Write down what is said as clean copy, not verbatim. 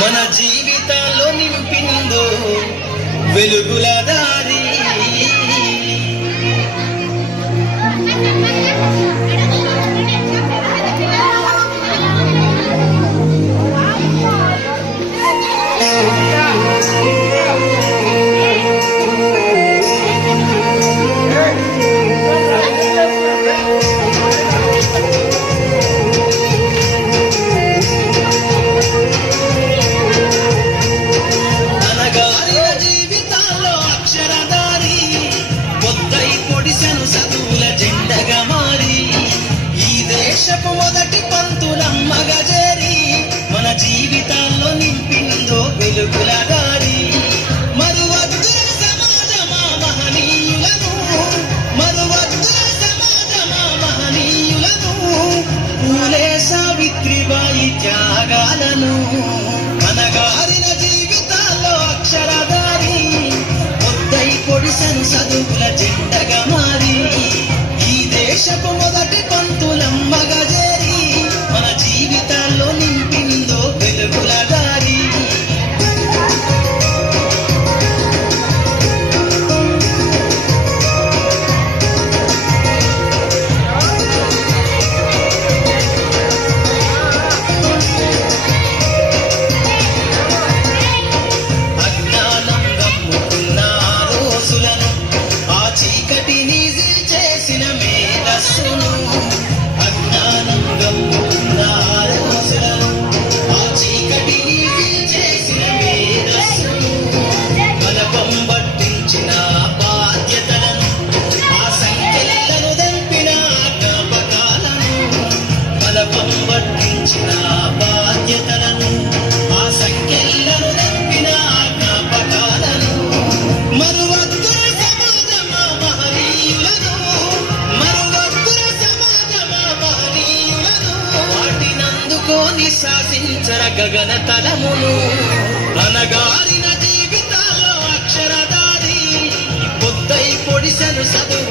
మన జీవితాల్లో నింపిందో వెలుగుల దారి. మొదటి పంతులమ్మగా చేరి మన జీవితాల్లో నింపిందో వెలుగుల దారి. మరువద్దుల సమాజమా మహనీయులను, మరువద్దుల సమాజమా మహనీయులను, పూలే సావిత్రిబాయి త్యాగాలను. మనగారిన జీవితాల్లో అక్షరదారి, పొద్దై పొడిసెను చదువుల జెండగా మారి ఈ దేశపు మొదటి పంతులమ్మగా చేరి మన జీవితాల్లో నింపిందో వెలుగుల దారి. అజ్ఞానం గమ్ముకున్న రోజులను, ఆ చీకటిని చేసిన మేధస్సును, అజ్ఞానం గమ్ముకున్న రోజులను, ఆ చీకటిని చేసిన మేధస్సును, బలపం పట్టించిన బాధ్యతలను, ఆ సంఖ్యలను దంపిన జ్ఞాపకాలను, బలపం పట్టించిన బాధ్యతలను, ఆ సంఖ్యలను దంపిన జ్ఞాపకాలను. మరువద్దుల సమాజమా మహనీయులను, మరువద్దుల సమాజమా మహనీయులను, వాటినందుకోని శాసించర గగన తలమును. అనగారిన జీవితాల్లో అక్షరదారి, పొద్దై పొడిసెను చదువు